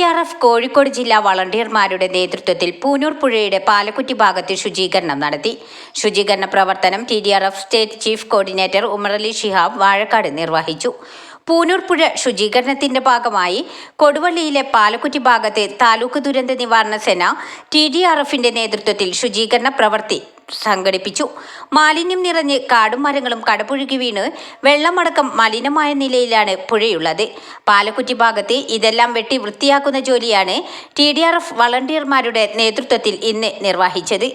TDRF Kozhikode ജില്ലാ വളണ്ടിയർമാരുടെ നേതൃത്വത്തിൽ പൂനൂർ പുഴയുടെ പാലക്കുറ്റി ഭാഗത്ത് ശുചീകരണം നടത്തി. ശുചീകരണ പ്രവർത്തനം TDRF state chief coordinator Umarali Shihab Vazhakkad നിർവഹിച്ചു. പൂനൂർ പുഴ ശുചീകരണത്തിന്റെ ഭാഗമായി കൊടുവള്ളിയിലെ പാലക്കുറ്റി ഭാഗത്ത് താലൂക്ക് ദുരന്ത നിവാരണ സേന TDRFന്റെ നേതൃത്വത്തിൽ ശുചീകരണ പ്രവൃത്തി സംഘടിപ്പിച്ചു. മാലിന്യം നിറഞ്ഞ് കാടും മരങ്ങളും കടപുഴകി വീണ് വെള്ളമടക്കം മലിനമായ നിലയിലാണ് പുഴയുള്ളത്. പാലക്കുറ്റി ഭാഗത്ത് ഇതെല്ലാം വെട്ടി വൃത്തിയാക്കുന്ന ജോലിയാണ് TDRF വളണ്ടിയർമാരുടെ നേതൃത്വത്തിൽ ഇന്ന് നിർവഹിച്ചത്.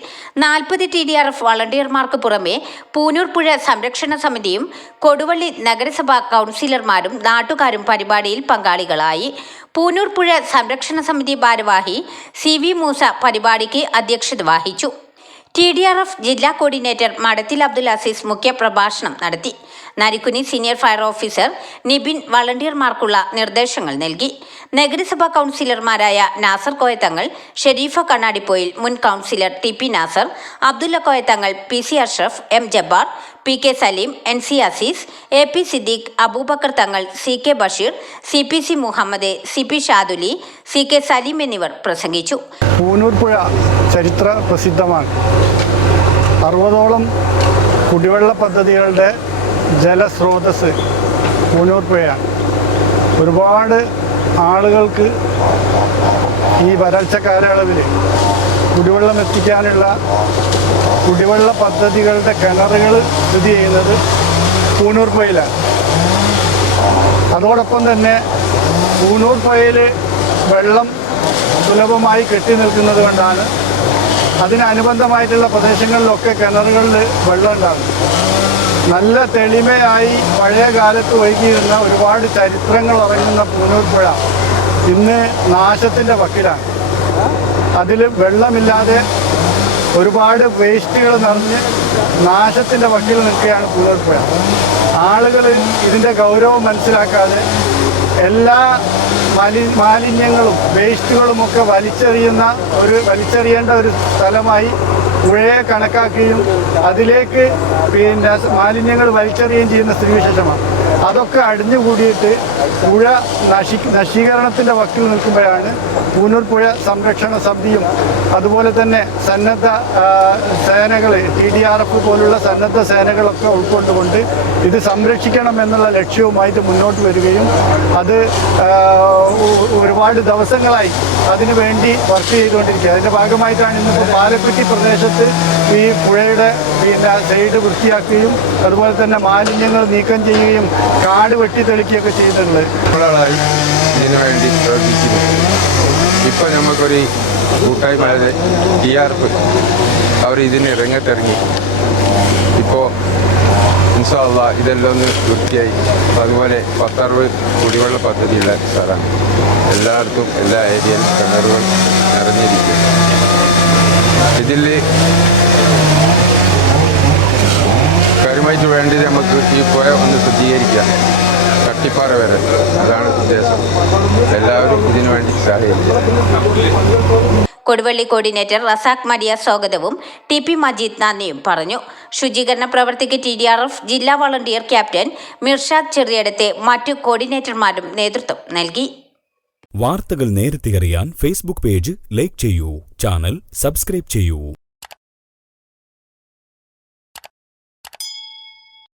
40 TDRF വളണ്ടിയർമാർക്ക് പുറമെ പൂനൂർ പുഴ സംരക്ഷണ സമിതിയും കൊടുവള്ളി നഗരസഭാ കൗൺസിലർമാരും നാട്ടുകാരും പരിപാടിയിൽ പങ്കാളികളായി. പൂനൂർ പുഴ സംരക്ഷണ സമിതി ഭാരവാഹി CV മൂസ പരിപാടിക്ക് അധ്യക്ഷത വഹിച്ചു. TDRF ജില്ലാ കോർഡിനേറ്റർ മടത്തിൽ അബ്ദുൽ അസീസ് മുഖ്യ പ്രഭാഷണം നടത്തി. Narikkuni senior fire officer Nibin വളണ്ടിയർമാർക്കുള്ള നിർദ്ദേശങ്ങൾ നൽകി. നഗരസഭാ കൗൺസിലർമാരായ നാസർ കോയത്തങ്ങൾ, ഷെരീഫ കണ്ണാടിപ്പോയിൽ, മുൻ councillor TP Nasar, Abdulla Koyathangal, PC Ashraf, M Jabbar, PK Saleem, NC Azeez, AP Siddique, Aboobacker Thangal, CK Basheer, CPC Muhammad, CP Shaduli, CK Saleem എന്നിവർ പ്രസംഗിച്ചു. പൂനൂർ പുഴ ചരിത്ര പ്രസിദ്ധമാണ്. 60ഓളം കുടിവെള്ള പദ്ധതികളുടെ ജലസ്രോതസ് പൂനൂർ പുഴയാണ്. ഒരുപാട് ആളുകൾക്ക് ഈ വരൾച്ച കാലയളവിൽ കുടിവെള്ളം എത്തിക്കാനുള്ള കുടിവെള്ള പദ്ധതികളുടെ കിണറുകൾ സ്ഥിതി ചെയ്യുന്നത് പൂനൂർ പുഴയിലാണ്. അതോടൊപ്പം തന്നെ പൂനൂർ പുഴയിൽ വെള്ളം സുലഭമായി കെട്ടി നിൽക്കുന്നത് കൊണ്ടാണ് അതിനനുബന്ധമായിട്ടുള്ള പ്രദേശങ്ങളിലൊക്കെ കിണറുകളിൽ വെള്ളം ഉണ്ടാകും. നല്ല തെളിമയായി പഴയ കാലത്ത് ഒഴുകിയിരുന്ന ഒരുപാട് ചരിത്രങ്ങൾ ഇറങ്ങുന്ന പൂനൂർ പുഴ ഇന്ന് നാശത്തിൻ്റെ വക്കിലാണ്. അതിൽ വെള്ളമില്ലാതെ ഒരുപാട് വേസ്റ്റുകൾ നിറഞ്ഞ് നാശത്തിൻ്റെ വക്കിൽ നിൽക്കുകയാണ് പൂനൂർ പുഴ. ആളുകൾ ഇതിൻ്റെ ഗൗരവം മനസ്സിലാക്കാതെ എല്ലാ മാലിന്യങ്ങളും വേസ്റ്റുകളുമൊക്കെ വലിച്ചെറിയേണ്ട ഒരു സ്ഥലമായി പുഴയെ കണക്കാക്കുകയും അതിലേക്ക് മാലിന്യങ്ങൾ വലിച്ചെറിയുകയും ചെയ്യുന്ന സ്ഥിതിവിശേഷമാണ്. അതൊക്കെ അടിഞ്ഞുകൂടിയിട്ട് പുഴ നശീകരണത്തിൻ്റെ വക്കിൽ നിൽക്കുമ്പോഴാണ് പൂനൂർ പുഴ സംരക്ഷണ സമിതിയും അതുപോലെ തന്നെ സന്നദ്ധ സേനകൾ TDRF പോലുള്ള സന്നദ്ധ സേനകളൊക്കെ ഉൾക്കൊണ്ടുകൊണ്ട് ഇത് സംരക്ഷിക്കണം എന്നുള്ള ലക്ഷ്യവുമായിട്ട് മുന്നോട്ട് വരികയും അത് ഒരുപാട് ദിവസങ്ങളായി അതിനു വേണ്ടി വർക്ക് ചെയ്തുകൊണ്ടിരിക്കുക. അതിൻ്റെ ഭാഗമായിട്ടാണ് ഇന്നിപ്പോൾ പാലക്കുറ്റി പ്രദേശത്ത് ഈ പുഴയുടെ സൈഡ് വൃത്തിയാക്കുകയും അതുപോലെ തന്നെ മാലിന്യങ്ങൾ നീക്കം ചെയ്യുകയും കാട് വെട്ടിത്തെളിക്കുകയൊക്കെ ചെയ്യുന്നുണ്ട്. ഇതിനു വേണ്ടി പ്രവർത്തിക്കുന്നു. ഇപ്പോൾ നമുക്കൊരു കൂട്ടായ്മ TDRF അവർ ഇതിന് രംഗത്തിറങ്ങി. ഇപ്പോൾ ഇൻഷാ അല്ലാഹ് ഇതെല്ലാം ഒന്ന് വൃത്തിയായി. അതുപോലെ 10-60 കുടിവെള്ള പദ്ധതിയുള്ള സ്ഥലമാണ്. എല്ലായിടത്തും എല്ലാ ഏരിയയിലും കിണറുകൾ നിറഞ്ഞിരിക്കും. ഇതിൽ കാര്യമായിട്ട് വേണ്ടത് നമുക്ക് ഈ പുഴ ഒന്ന് ശുദ്ധീകരിക്കാം, കട്ടിപ്പാറ വരെ. അതാണ് ഉദ്ദേശം. എല്ലാവരും ഇതിനു വേണ്ടി സഹായിക്കുക. കൊടുവള്ളി കോർഡിനേറ്റർ റസാഖ് മരിയ സ്വാഗതവും TP മജീദ് നന്ദിയും പറഞ്ഞു. ശുചീകരണ പ്രവൃത്തിക്ക് TDRF ജില്ലാ വളണ്ടിയർ ക്യാപ്റ്റൻ മിർഷാദ് ചെറിയടത്തെ മറ്റു കോർഡിനേറ്റർമാരും നേതൃത്വം നൽകി. വാർത്തകൾ നേരത്തെ അറിയാൻ Facebook പേജ് ലൈക്ക് ചെയ്യൂ, ചാനൽ സബ്സ്ക്രൈബ് ചെയ്യൂ.